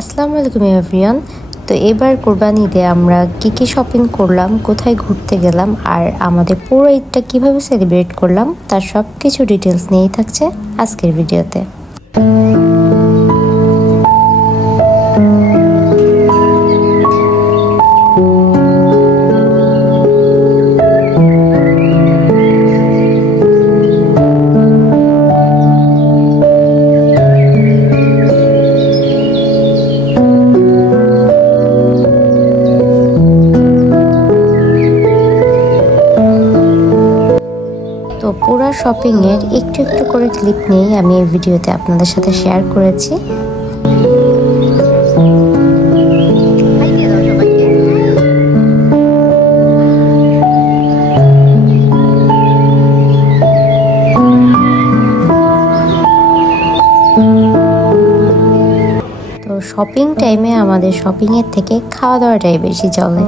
আসসালামু আলাইকুম এভরিওয়ান। তো এবার কোরবানি ঈদে আমরা কি শপিং করলাম, কোথায় ঘুরতে গেলাম আর আমাদের পুরো ঈদটা কিভাবে সেলিব্রেট করলাম তার সব কিছু ডিটেলস নিয়েই থাকছে আজকের ভিডিওতে। তো পুরো শপিংয়ের একটু একটু করে ক্লিপ নিয়েই আমি এই ভিডিওতে আপনাদের সাথে শেয়ার করেছি। তো শপিং টাইমে আমাদের শপিংয়ের থেকে খাওয়া দাওয়াটাই বেশি চলে।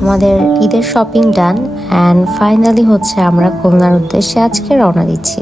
আমাদের ঈদের শপিং ডান অ্যান্ড ফাইনালি হচ্ছে আমরা খুলনার উদ্দেশ্যে আজকে রওনা দিচ্ছি।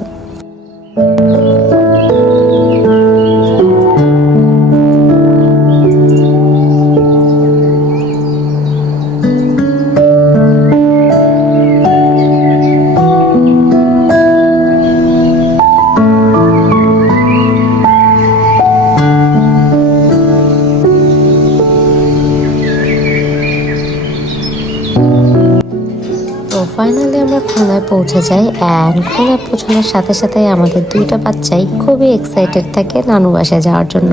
ফাইনালি আমরা খুলনায় পৌঁছে যাই অ্যান্ড খুলনায় পৌঁছানোর সাথে সাথে আমাদের দুইটা বাচ্চাই খুবই এক্সাইটেড থাকে নানু বাসায় যাওয়ার জন্য।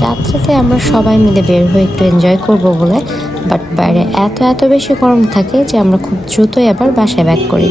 যাত্রাতে আমরা সবাই মিলে বের হয়ে একটু এনজয় করব বলে, বাট বাইরে এত বেশি গরম থাকে যে আমরা খুব দ্রুতই আবার বাসায় ব্যাক করি।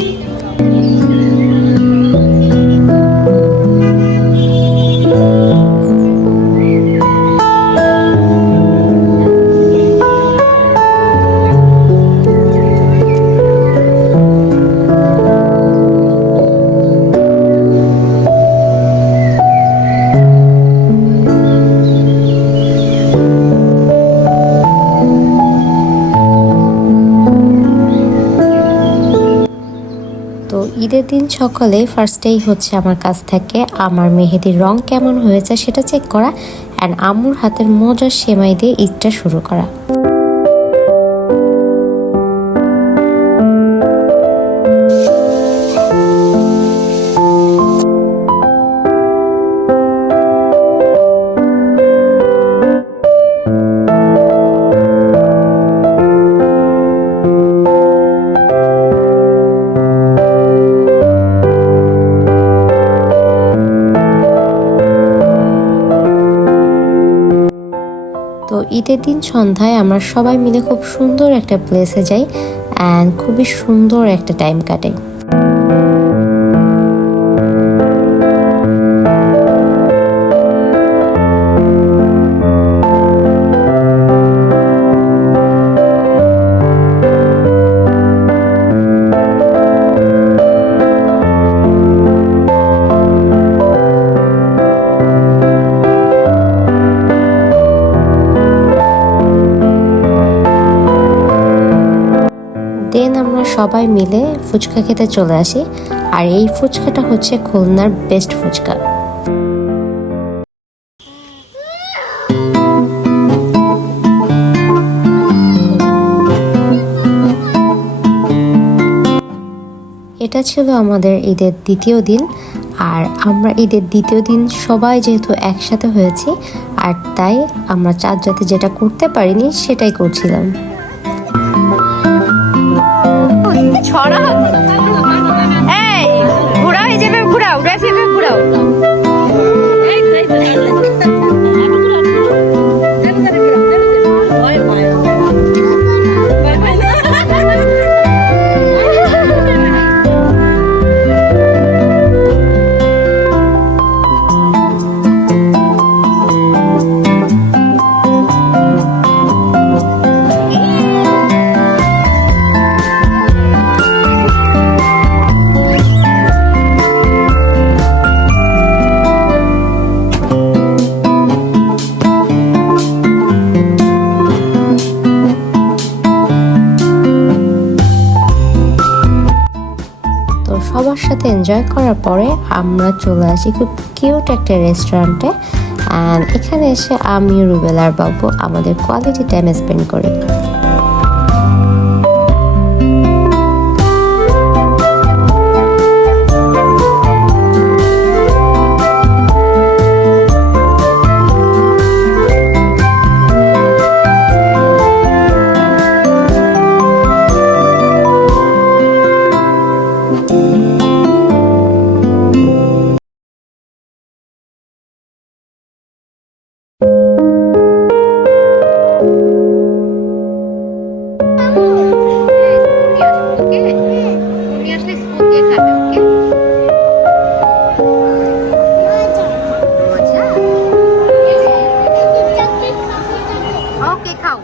ঈদের দিন সকালে ফার্স্টেই হচ্ছে আমার কাছ থেকে আমার মেহেদির রং কেমন হয়েছে সেটা চেক করা অ্যান্ড আম্মুর হাতের মজার সেমাই দিয়ে ঈদটা শুরু করা। তো ঈদের দিন সন্ধ্যায় আমরা সবাই মিলে খুব সুন্দর একটা প্লেসে যাই অ্যান্ড খুবই সুন্দর একটা টাইম কাটাই। দেন আমরা সবাই মিলে ফুচকা খেতে চলে আসি আর এই ফুচকাটা হচ্ছে খুলনার বেস্ট ফুচকা। এটা ছিল আমাদের ঈদের দ্বিতীয় দিন আর আমরা ঈদের দ্বিতীয় দিন সবাই যেহেতু একসাথে হয়েছি আর তাই আমরা চাঁদ রাতে যেটা করতে পারিনি সেটাই করছিলাম। ছড়া এই ঘোরাও, এই যেভাবে ঘোরাও, যেভাবে ঘোরাও। তো সবার সাথে এনজয় করার পরে আমরা চলে আসি খুব কিউট একটা রেস্টুরেন্টে। অ্যান্ড এখানে এসে আমি, রুবেলার বাবু আমাদের কোয়ালিটি টাইম স্পেন্ড করি। ওকে খাও।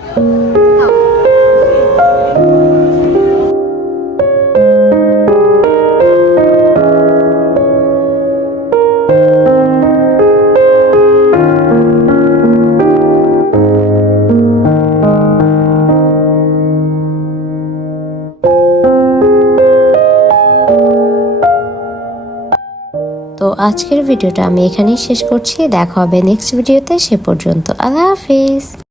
তো আজকের ভিডিওটা আমি এখানেই শেষ করছি। দেখা হবে নেক্সট ভিডিওতে, সে পর্যন্ত আল্লাহ হাফিজ।